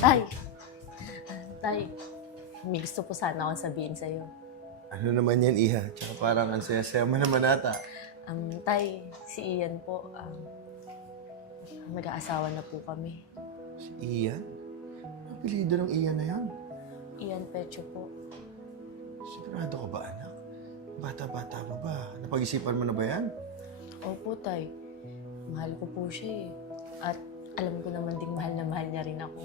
Tay! Tay, may gusto po sana akong sabihin sa'yo. Ano naman yan, Iha? Tsaka parang ang saya-saya mo naman ata. Tay, si Ian po, mag-aasawa na po kami. Si Ian? Ang apelido ng Ian na yan? Ian Pecho po. Sigurado ka ba, anak? Bata-bata mo ba? Napag-isipan mo na ba yan? Opo, Tay. Mahal ko po siya eh. At alam ko naman ding mahal na mahal niya rin ako.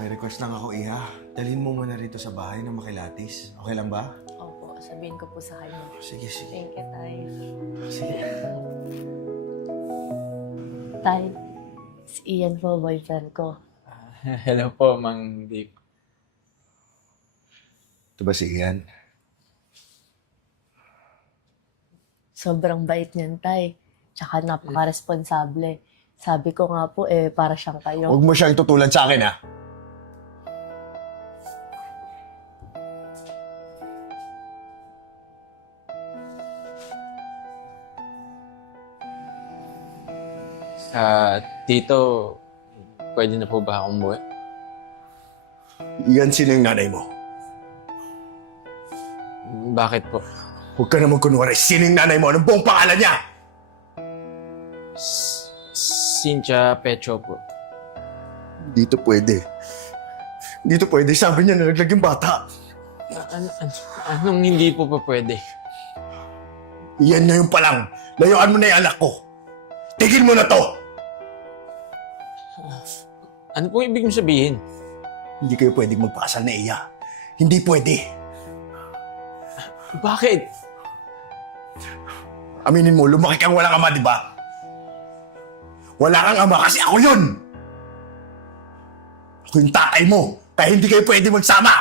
May request lang ako, Iha. Dalhin mo muna rito sa bahay na makilatis. Okay lang ba? Opo, sabihin ko po sa kanya. Sige, sige. Thank you, Tay. Sige. Tay, si Ian po, boyfriend ko. Hello po, Mang Dave. Ito ba si Ian? Sobrang bait niyan, Tay. Tsaka napaka-responsable. Sabi ko nga po, para siyang kayo. Huwag mo siyang tutulan sa akin, ha? Tito, pwede na po ba akong umuwi? Ian, sino yung nanay mo? Bakit po? Huwag ka naman kunwari. Sino yung nanay mo? Anong buong pangalan niya? Cynthia Pecho po. Dito pwede. Dito pwede. Sabi niya nalaglag yung bata. Anong hindi po pa pwede? Iyan na yung palang. Layuan mo na yung anak ko. Tigil mo na to! Ano po ibig mong sabihin? Hindi kayo pwedeng magpakasal na iya. Hindi pwede. Bakit? Aminin mo, lumaki kang walang ama, di ba? Wala kang ama kasi ako yun! Ako yung tatay mo, kaya hindi kayo pwede magsama!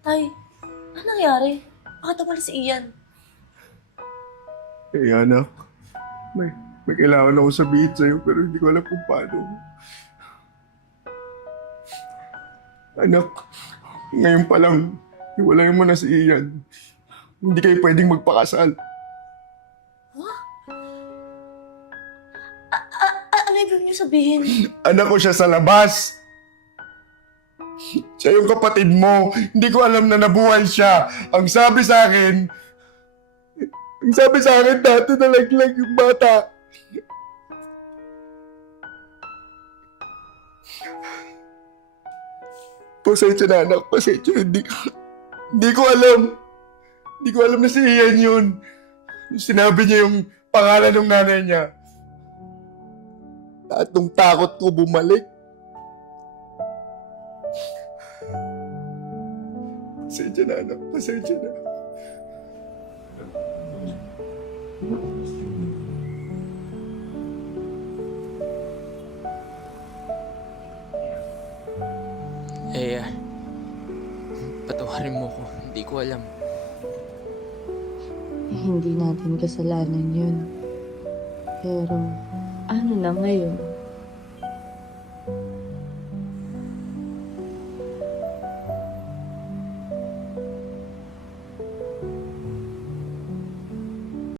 Tay, ano nangyari? Bakit naman si Ian? Eh, anak, may kailangan ako sabihin sa'yo pero hindi ko alam kung paano. Anak, ngayon pa lang, hiwalayan mo na si Ian. Hindi kayo pwedeng magpakasal. Ano ibig niyo sabihin? Anak ko siya sa labas. Siya yung kapatid mo. Hindi ko alam na nabuhay siya. Ang sabi sa akin, dati nalaglag yung bata. Pasensya na, anak. Pasensya. Hindi ko alam. Hindi ko alam na si Ian yun. Sinabi niya yung pangalan ng nanay niya. At nung takot ko bumalik. Pasensya na, anak. Pasensya na. Patawarin mo ko. Hindi ko alam. Hindi natin kasalanan yun. Pero, ano na ngayon?